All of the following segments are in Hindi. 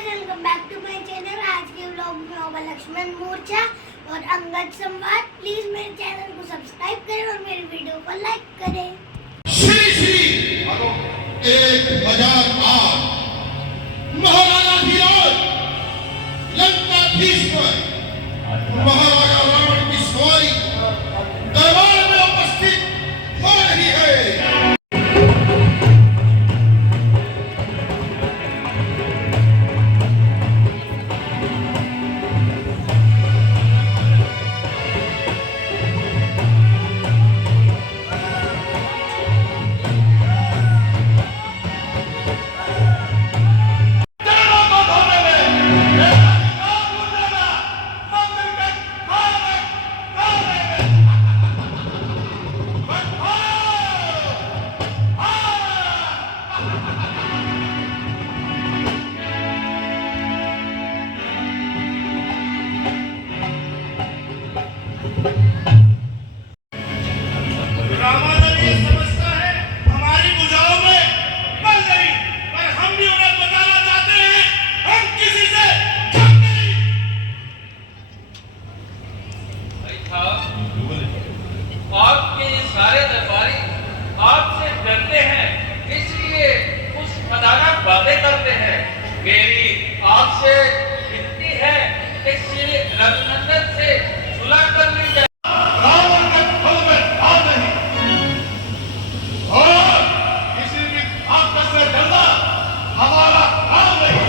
Guys, welcome back to my channel. आज के व्लॉग में होगा लक्ष्मण मोर्चा और अंगद संवाद। प्लीज मेरे चैनल को सब्सक्राइब करें और मेरी वीडियो को लाइक करें। श्री श्री 1008 महाराजा धीराज लंकाधीश पर महाराजा रावण की सवारी दरबार में उपस्थित हो रही है। आपके सारे दरबारी आपसे डरते हैं, इसलिए कुछ मजाक बातें करते हैं। मेरी आपसे विनती है कि श्री रघुनंदन से सुलह कर ली जाए। रावण के फल में ढाल नहीं और किसी भी ताकत से डरना हमारा काम नहीं।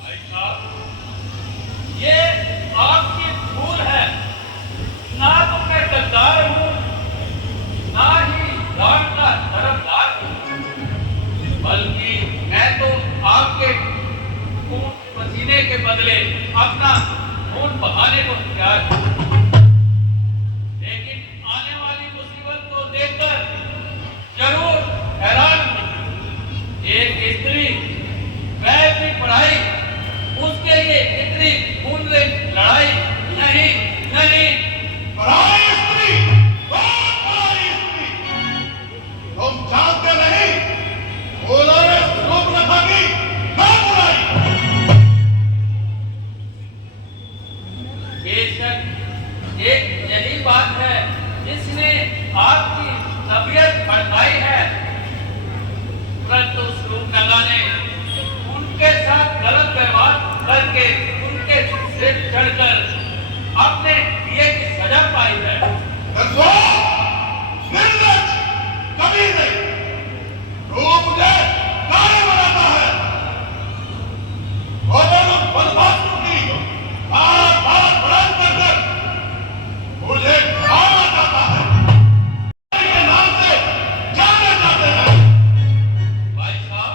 भाई साहब, ये आपकी भूल है। ना तो मैं गद्दार हूँ, ना ही राम का तरफदार हूँ, बल्कि मैं तो आपके खून पसीने के बदले अपना खून बहाने को तैयार हूँ। लेकिन आने वाली मुसीबत को देखकर जरूर हैरान हूँ। एक स्त्री वह भी पढ़ाई, उसके लिए इतनी खून लड़ाई नहीं नहीं। पराई स्त्री, बहुत पराई स्त्री, तुम जानते नहीं उन्होंने रूप रखा की ना बुराई। बेशक एक यही बात है जिसने आपकी तबीयत भड़काई है, परंतु रूपनगा ने उनके साथ गलत व्यवहार करके उनके सिर चढ़कर अपने दिए की सजा पाई है। निर्लज कभी नहीं रूप ने कार्य बनाता है और उन बदमाशों की बात बुलंद कर मुझे खाना जाता है के नाम से जाने जाते हैं। भाई साहब,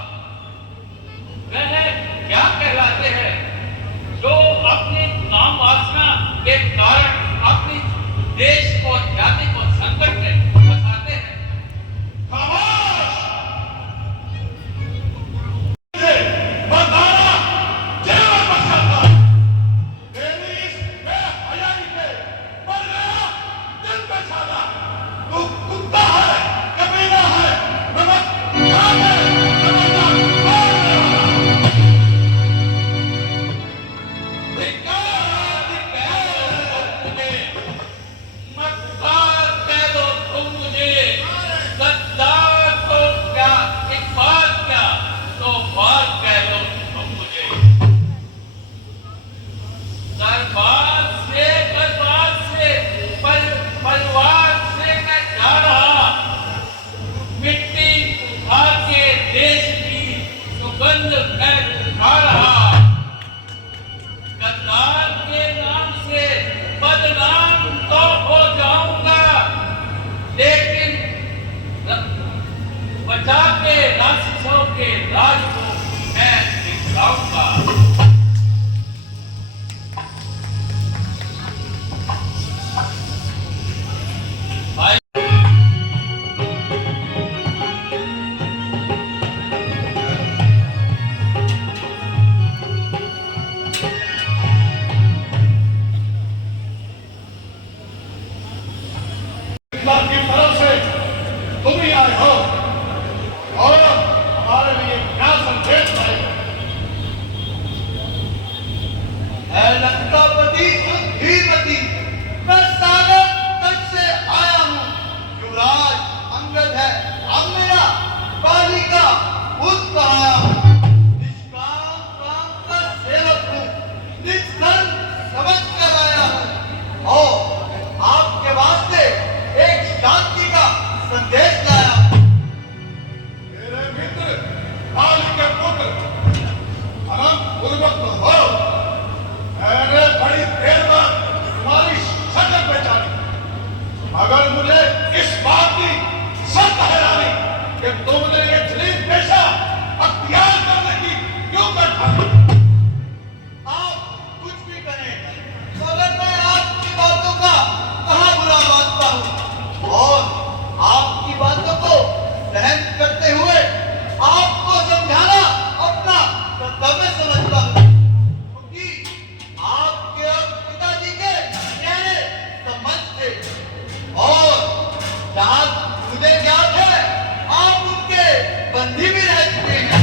वह क्या कहलाते हैं जो अपनी काम वासना के कारण अपनी देश और जाति को संकट में फंसाते हैं। खामोश! से बंधारा जेल में बचा था। तेरी इस बेहयाई पे पड़ गया दिल पे छाला। तू कुत्ता है, कमीना है, नमक खा के नमक मारने वाला। मक्कार कह दो तुम मुझे, गद्दार तो क्या, एक बात क्या, दो बात कह दो तुम मुझे। दरबार से परिवार से मैं जा रहा, मिट्टी उठा के देश की सुगंध मैं उठा रहा। गद्दार के नाम से बदनाम तो हो जाऊंगा, लेकिन बचा के राक्षसों के राज को मैं दिखाऊंगा। भाई उस वक्त हो मैंने बड़ी देर बाद तुम्हारी शक्ल पहचानी, मगर मुझे इस बात की सख्त हैरानी कि तुमने ये जलील पेशा अख्तियार करने की क्यों कर ठानी। आप कुछ भी करें मगर मैं आपकी बातों का कहाँ बुरा मानता हूँ और आपकी बातों को सहन करते हुए आपको समझाना अपना कर्तव्य समझता हूँ, क्योंकि आपके और पिताजी के गहरे संबंध थे और जहाँ मुझे ज्ञात है आप उनके बंदी भी रह चुके हैं।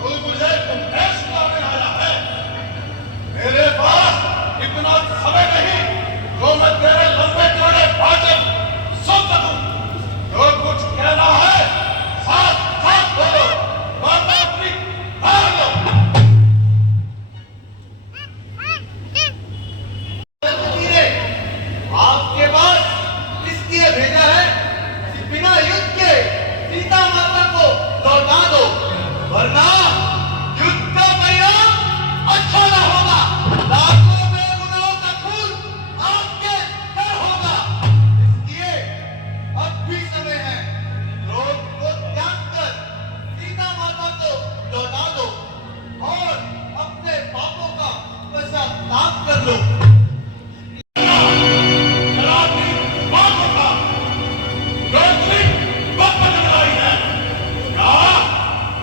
कोई मुझे तुम्हें सुनाने आया है? मेरे पास इतना समय नहीं जो मैं तेरे लंबे चौड़े भाषण सुन सकूं। जो कुछ कहना है साथ साथ बोलो, वरना अपनी कार लो। आपके पास इसलिए भेजा है कि बिना युद्ध के सीता माता को लौटा दो, वरना युद्ध का परिणाम अच्छा न होगा। लाखों बेगुनाहों का खून आपके सर होगा। इसलिए अब भी समय है, क्रोध को त्याग कर सीता माता को लौटा दो और अपने पापों का पश्चाताप कर लो।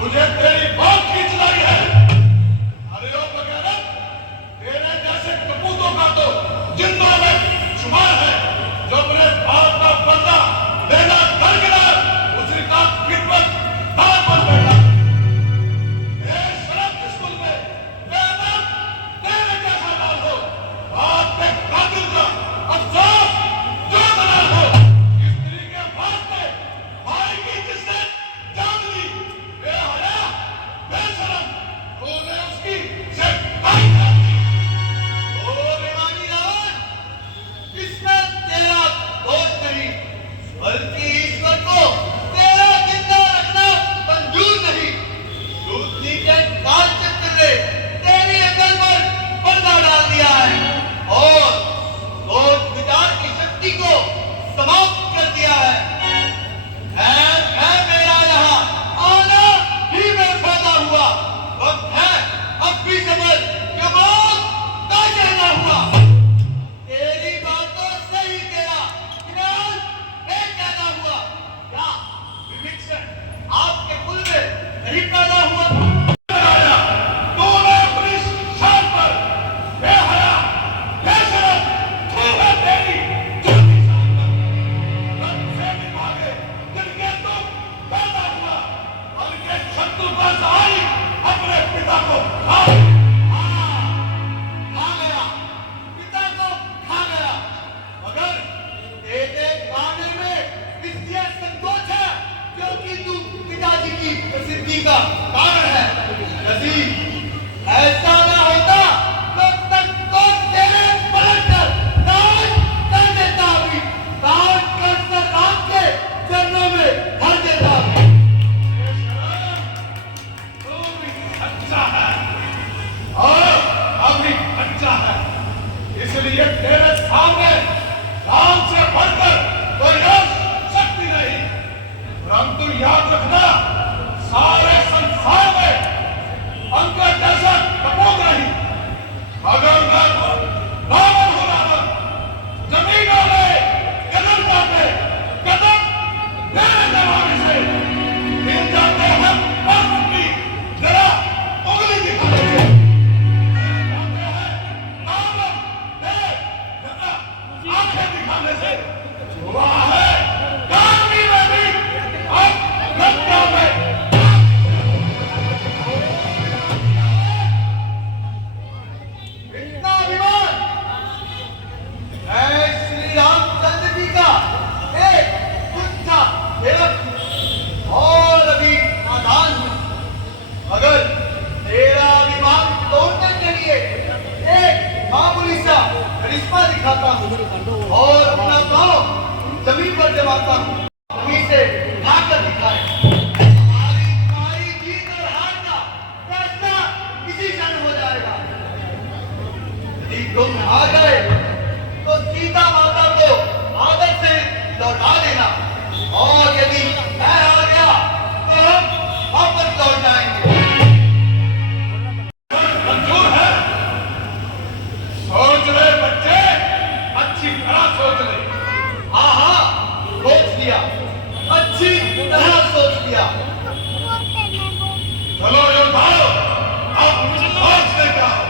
मुझे तेरी बात खींच लाई है। अरे ओ वगैरह तेरे जैसे कपूतों का तो जिंदों में शुमार है जो अपने बाप का बदला लेना दरकिनार उसी का खिदमत दार बन बैठा। शरम स्कूल में बेअदब तेरे जैसा लाल हो, बाप के कातिल का अफसोस जो दलाल हो। स्त्री के वास्ते भाई की जिसने जान दी, बेहया बेशरम तूने उसकी सेक्टाई कर दी। ओ बेईमानी रावण, इसमें तेरा दोष नहीं, बल्कि ईश्वर को तेरा जिंदा रखना मंजूर नहीं। दूसरी के काल चक्र ने तेरी अकल पर पर्दा डाल दिया है और सोच विचार की शक्ति को समाप्त कर दिया है मेरा यहाँ आना ही बेफायदा हुआ। वक्त है अब भी समझ कि मौत का कहना हुआ। तेरी बातों से ही तेरा विनाश बेकायदा हुआ। क्या विभीषण आपके कुल में नहीं पैदा हुआ? तूने अपनी शान पर बेहया बेशरम तूने तेरी झूठी शान पर रब से भी भागे जिनके तुम पैदा हुआ, बल्कि शत्रु का सहाय अपने पिता को खा गया, पिता को खा गया, मगर तेरे खाने में इसलिए संकोच है क्योंकि तू पिताजी की प्रसिद्धि का कारण है। यदि ऐसा न होता तो तक तो तेरे पलट कर राज कर देता, अभी राज कर सर राज के चरणों में धर देता। तू भी अच्छा है और अभी अच्छा है, इसलिए तेरे सामने राम से बढ़कर कोई और शक्ति नहीं। परंतु याद रखना, सारे संसार में अंगद जैसा कपूत नहीं, मगर मैं रावण हो रावण। जमीनों में कदम पे कदम मेरे जमाने से मिल जाते हैं, बस की जरा उंगली दिखा दीजिए। जाते हैं रावण देख जरा आंखें दिखाने से हुआ है कानवी में भी अब लंका में। इतना अभिमान मैं श्री रामचंद्र जी का एक तुच्छ सेवक और अभी नादान हूँ, मगर तेरा अभिमान तोड़ने के लिए एक मामूली सा करिश्मा दिखाता हूँ और अपना पाँव जमीन पर जमाता हूँ। उन्हीं से उठाकर दिखाए। हमारी जीत और हार का आ गए तो सीता माता को आदर से लौटा देना, और यदि मैं आ गया तो हम वापस लौट जाएंगे। मंजूर है? सोच ले बच्चे, अच्छी तरह सोच ले। हाँ हाँ, सोच लिया, अच्छी तरह सोच लिया। चलो योद्धाओ, अब मुझे सोच ले जाओ।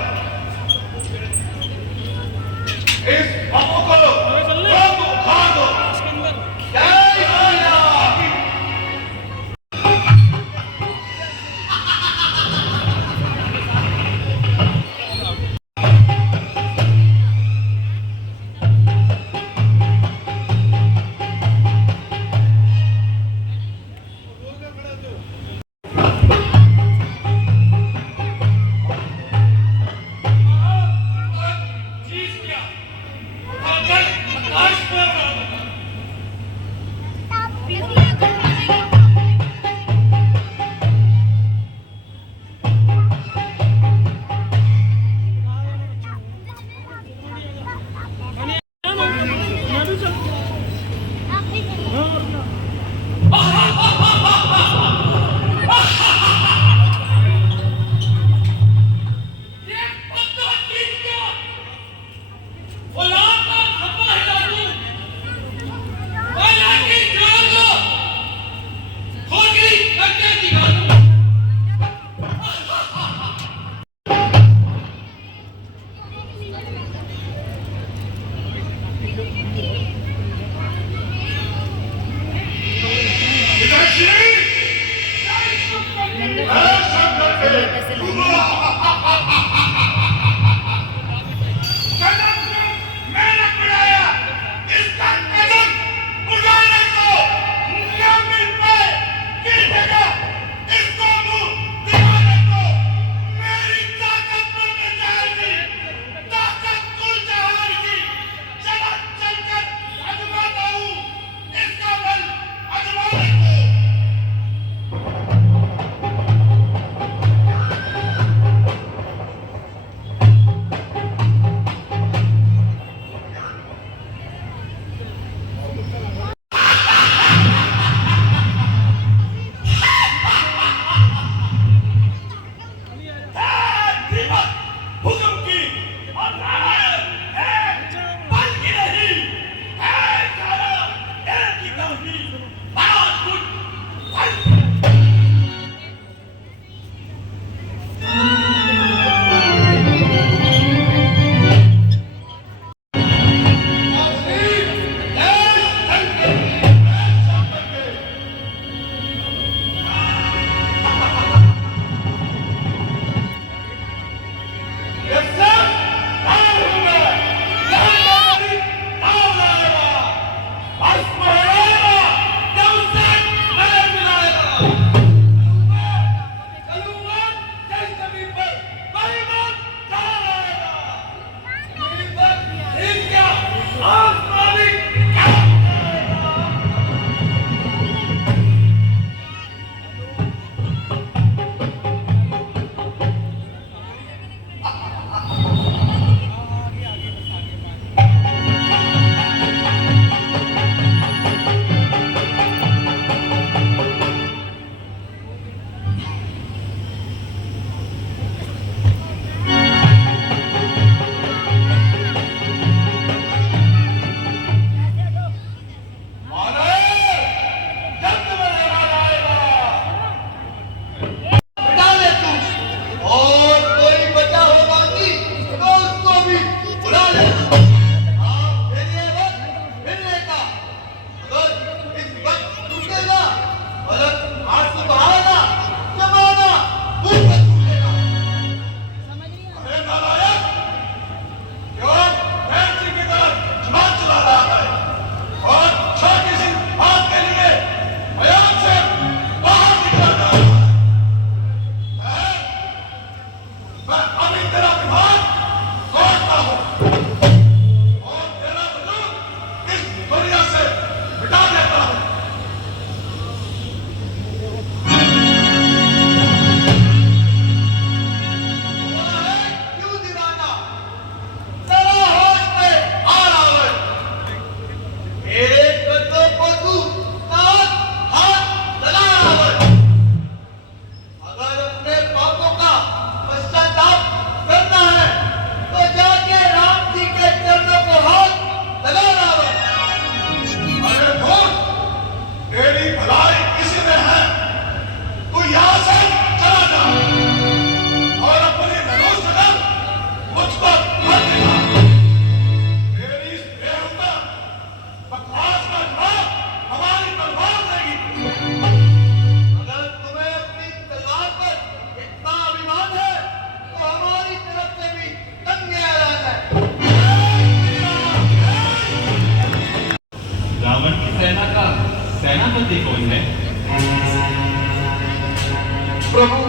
प्रभु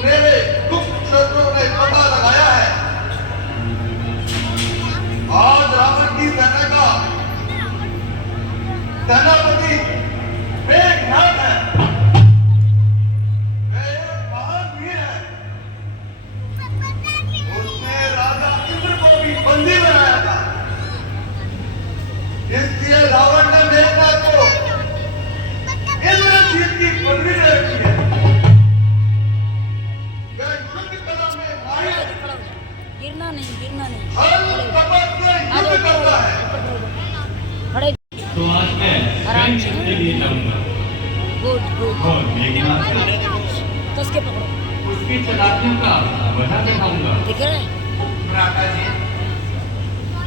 मेरे गुप्त शत्रुओं ने पता लगाया है। आज रावण की सेना का सेनापति मेघनाद है। वह एक महान वीर है। उसने राजा इंद्र को भी बंदी बनाया था। इसलिए रावण ने मेघनाद को इंद्रजीत की पदवी दे रखी है। वह युद्ध कला में माहिर है। गिरना नहीं हर कपट से युद्ध करता है। खड़े तो आज मैं आराम से। के लिए जाऊंगा गुड और मेघनाद से कस के पकड़ो उसकी चालाकियों का वजह दिखाऊंगा। दिख रहा है भ्राता जी,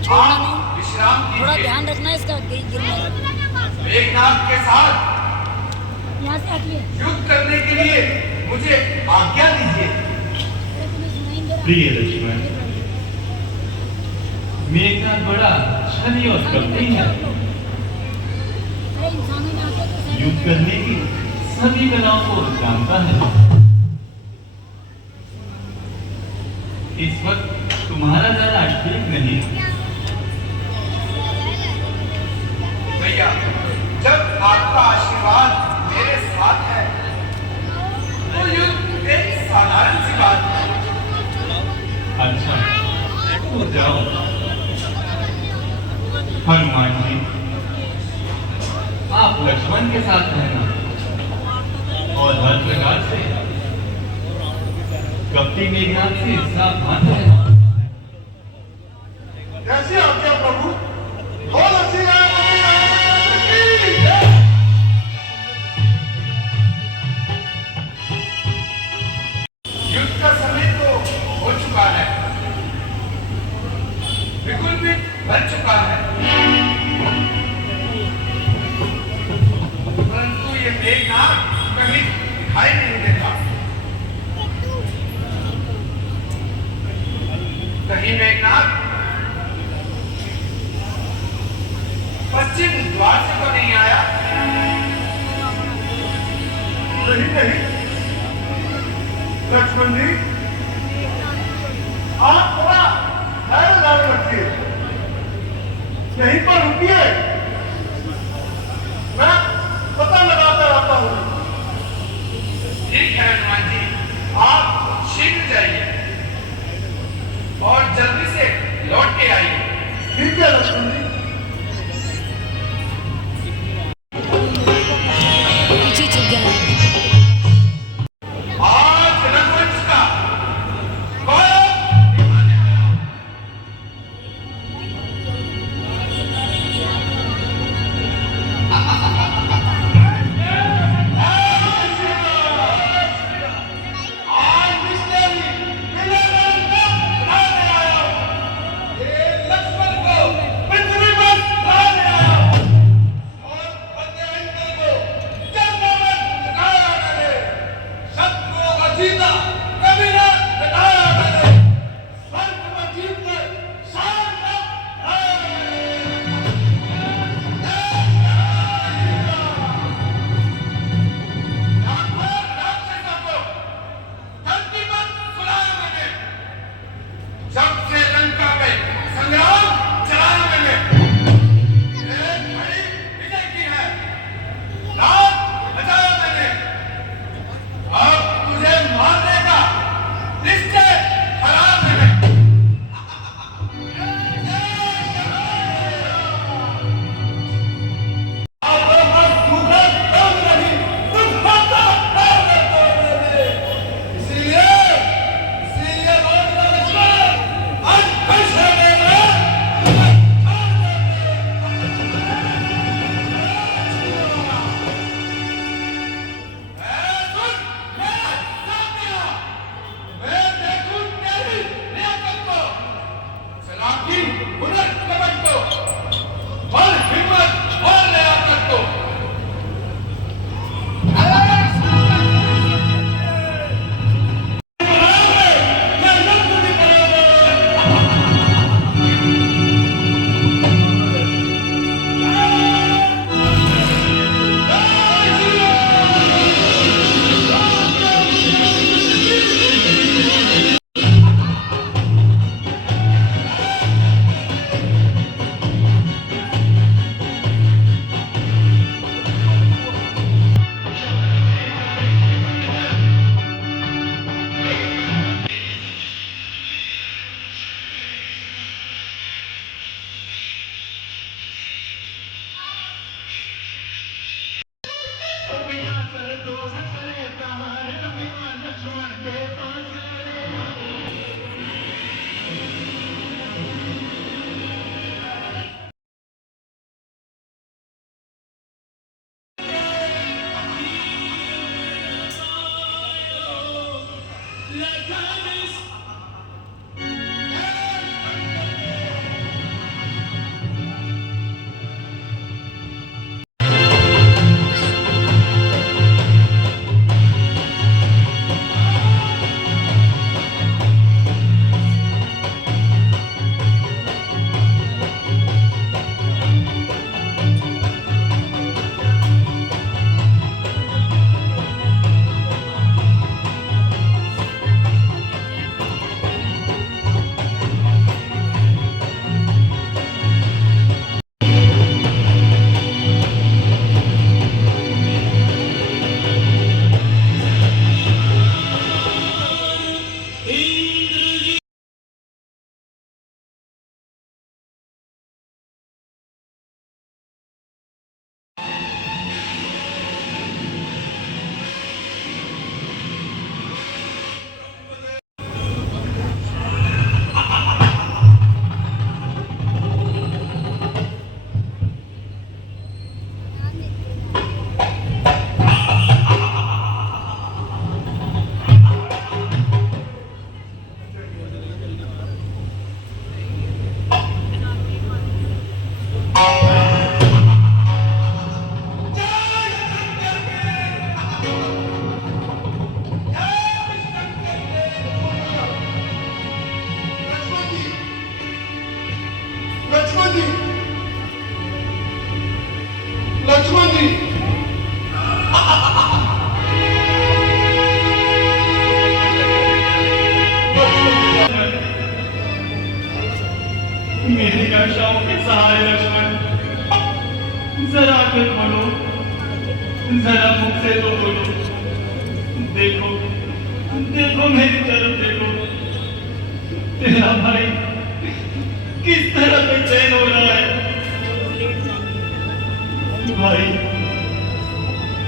छोड़ना आप नहीं विश्राम थोड़ा कीजिए। ध्यान रखना है इसका गिरने का। मेघनाद के साथ यहाँ से हटिए युद्ध करने के लिए मुझे आज्ञा दीजिए। तुम्हें सुनाई दे रहा प्रिय लक्ष्मण, मेघनाद बड़ा छली और कपटी है। अरे इंसानों में आते तो सही युद्ध करने की सभी कलाओं को जानता है। इस वक्त तुम्हारा जाना ठीक नहीं। भैया, जब आपका आशीर्वाद मेरे साथ है तो युद्ध एक साधारण सी बात है। अच्छा तो जाओ। हनुमान जी, आप लक्ष्मण के साथ रहना और हर प्रकार से कपटी मेघनाद से सावधान रहना। कैसी आज्ञा प्रभु? बोल श्री राम की जय। युद्ध का समय तो हो चुका है, बिल्कुल भी बन चुका है, परंतु ये मेघनाद कहीं दिखाई नहीं देता। कहीं मेघनाद पश्चिम द्वार से तो नहीं आया? नहीं लक्ष्मण जी, आप थोड़ा धैर्य धारण रखिए। यहीं पर रुकिए, मैं पता लगाकर आता हूँ। ठीक है हनुमान जी, आप शीघ्र जाइए और जल्दी से लौट के आइए। ठीक है लक्ष्मण जी। पीछे छुप गया है। आज रघुवंश का गौरव निभाने आया हूं। आज मिशनरी मिलने को बुलाने आया हूं। ये लक्ष्मण को लक्ष्मण जी, लक्ष्मण जी, मेरी आशाओं के सहारे लक्ष्मण, जरा आकर बोलो, जरा मुझसे तो बोलो। देखो देखो मेरी तरफ देखो, तेरा भाई किस तरह बेचैन हो रहा है। भाई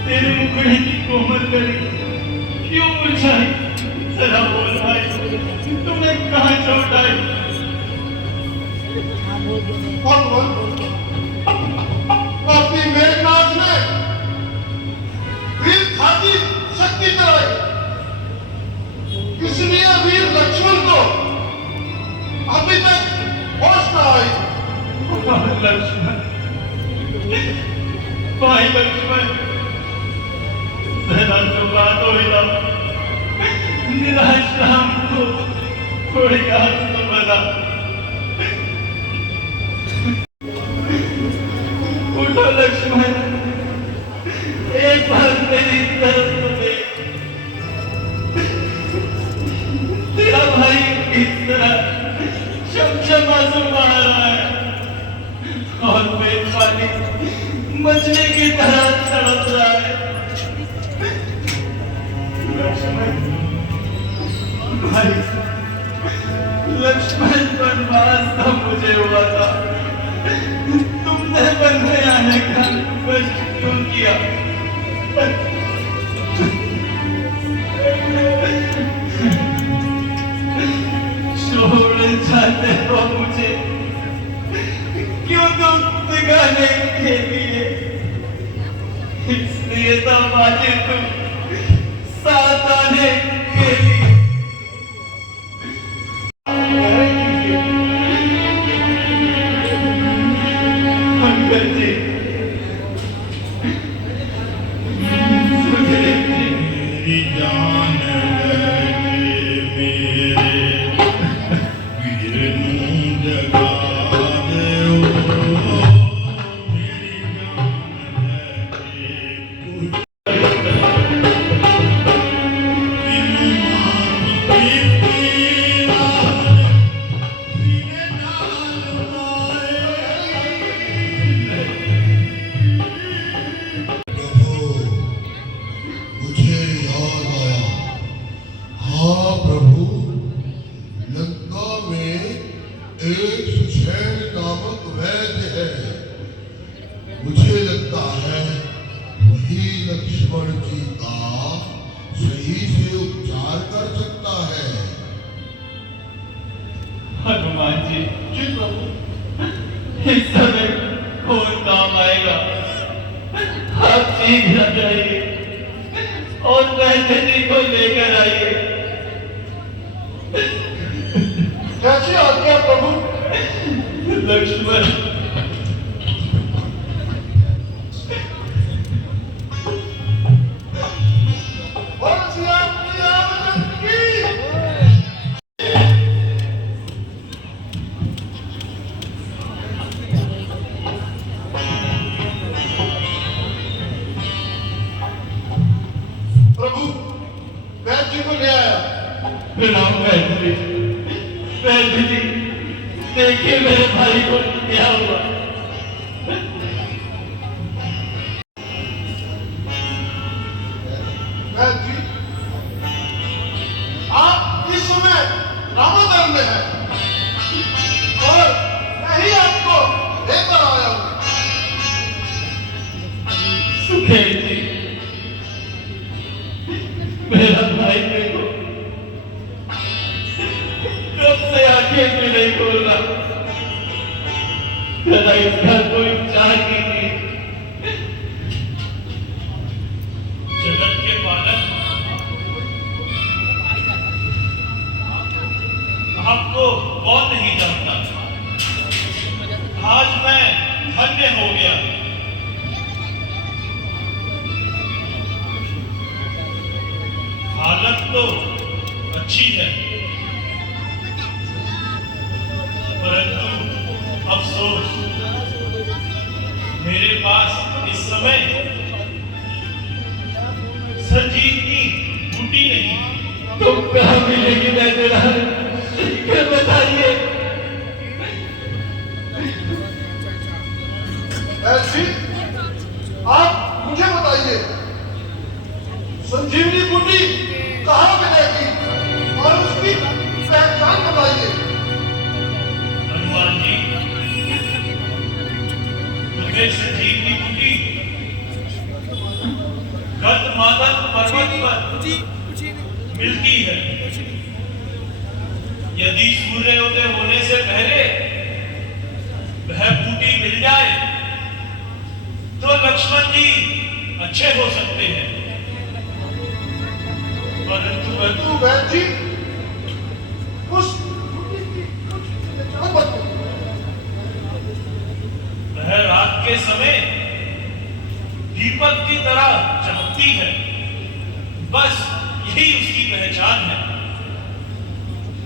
तेरे मुखड़े की कोमल कली क्यों मुरझाई, जरा बोल भाई, तुमने कहाँ चोट आई। हाँ बोल के कौन बोल? बोल के अपनी मेघनाथ ने वीर खाती शक्ति कराई, इसलिए वीर लक्ष्मण को अभी तक होश न आई। लक्ष्मण, भाई लक्ष्मण, जरा जो बात हो ना, निराश राम को थोड़ी याद तो बना। उठो लक्ष्मण, एक बार मेरी तरफ तो देख, तेरा भाई इस तरह शमशम आंसू बहा रहा है और पेट पानी मछली की तरह तड़प रहा है। लक्ष्मण भाई, लक्ष्मण वनवास का मुझे हुआ था, तुमने वन में आने का कष्ट क्यों किया। छोड़ जाते हो मुझे क्यों तुम दिखाने के लिए, इसलिए तो बातें तुम साथ आने के लिए। अंकल जी, सुखदेव जी, मेरी जान लेके मेरे वीर नूं जगा देओ, मेरी जान लेके इनू मार पीती नाल सीने नाल लाए। प्रभु, मुझे याद आया। हाँ प्रभु, लंका में एक सुषैण नामक वैद्य है, मुझे लगता है वही लक्ष्मण जी का सही से उपचार कर सकता है। हनुमान जी, जी प्रभु। इस समय कौन काम आएगा, आप शीघ्र जाइए और वैद्य जी को लेकर आइए। प्रणाम बहन जी। बहन जी, देखिए मेरे भाई को क्या हुआ। बहन जी, आप इस समय रामादर में हैं और मैं ही आपको लेकर आया हूँ। सुखेल जी, मेरा भाई देखो कब से आंखें भी नहीं खोल रहा। जरा इसका कोई उपचार कीजिए। जगत के पालक, आपको कौन नहीं जानता। आज मैं धन्य हो गया। हालत तो अच्छी है, परंतु अफसोस मेरे पास इस समय संजीवनी बूटी नहीं। तो कहाँ मिलेगी मैं बताइए। बहन जी, आप मुझे बताइए, संजीवनी बूटी कहाँ मिलेगी और उसकी पहचान बताइए। हनुमान जी, मुझे संजीवनी बूटी गतमादन पर्वत पर मिलती है। यदि सूर्योदय होने से पहले वह बूटी मिल जाए तो लक्ष्मण जी अच्छे हो सकते हैं, परंतु बहन जी, उस बूटी की कुछ पहचान बताइए। वह रात के समय दीपक की तरह चमकती है, बस यही उसकी पहचान है।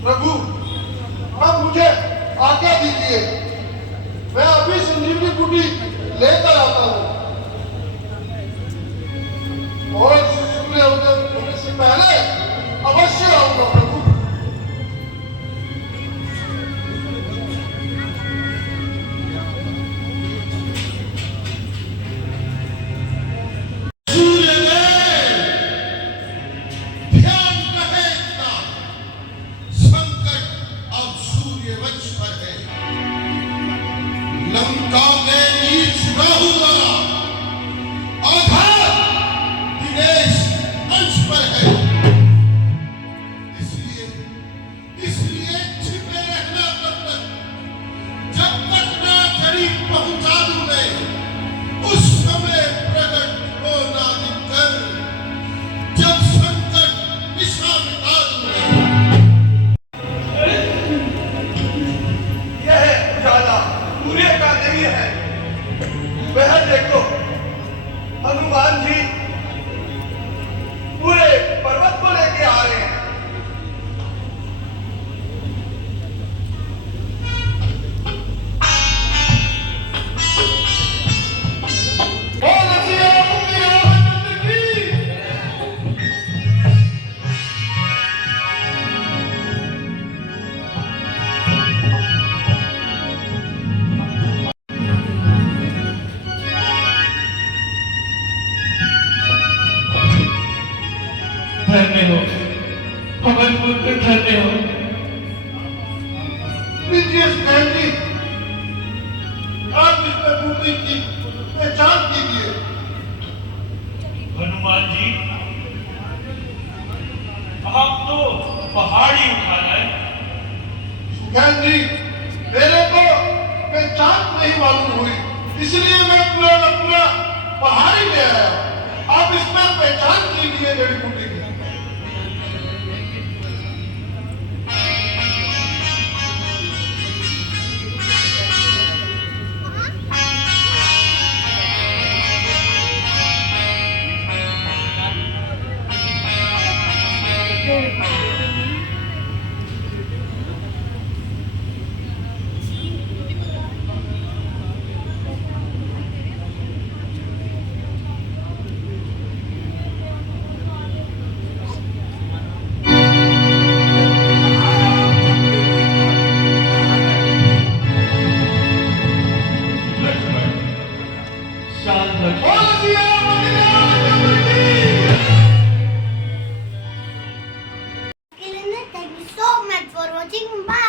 प्रभु, आप मुझे आज्ञा दीजिए, मैं अभी संजीवनी बूटी लेकर आता हूँ और सूर्योदय होने से पहले अवश्य आऊंगा। प्रभु, ध्यान रहे इतना, संकट अब सूर्यवंश पर है। लंका में नीच राहु द्वारा आघात दिनेश अंश पर है। इसलिए छिपे रहना तब तक, जब तक ना जड़ी पहुंचा दूं मैं, उस समय प्रकट होना दिक्कत, जब संकट निशा मिटा दूंगा। यह उजाला सूर्य का नहीं है। वह देखो, हनुमान जी पूरे पर्वत को लेके आ रहे हैं। बोल रसिया मुनि रामचंद्र की। धन्य हो पवन पुत्र, धन्य हो। प्रीतियस बहन जी, आप इसमें बूटी की पहचान कीजिए। हनुमान जी, आप तो पहाड़ी उठा लाए। बहन जी, मेरे को पहचान नहीं मालूम हुई, इसलिए मैं पूरा का पूरा पहाड़ी ले आया। आप इसमें पहचान कीजिए जड़ी बूटी की। Watching, bye.